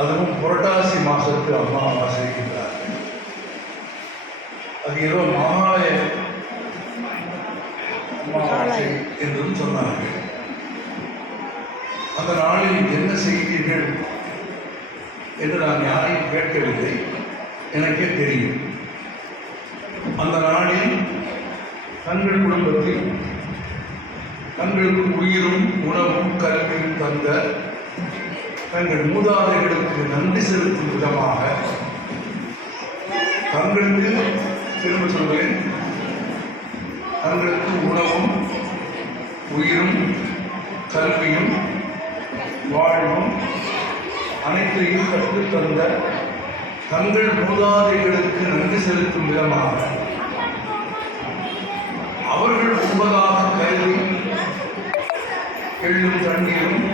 அதுவும் புரட்டாசி மாசத்து அமாவாசை இருக்கிறார்கள். அது ஏதோ மகாய அமாவாசை என்றும் சொன்னார்கள். அந்த நாளில் என்ன செய்கிறீர்கள் என்று நான் யாரையும் கேட்கவில்லை, எனக்கே தெரியும். அந்த நாளில் தங்கள் குடும்பத்தில் தங்களுக்கு உயிரும் உணவும் கல்வியும் தந்த தங்கள் மூதாதைகளுக்கு நன்றி செலுத்தும் விதமாக தங்களுக்கு, திரும்ப சொல்வேன், தங்களுக்கு உணவும் உயிரும் கல்வியும் வாழ்வும் அனைத்தையும் கற்றுத்தந்த தங்கள் மூதாதைகளுக்கு நன்றி செலுத்தும் விதமாக அவர்கள் உண்பதாக கருதி எள்ளும் தண்ணீரும்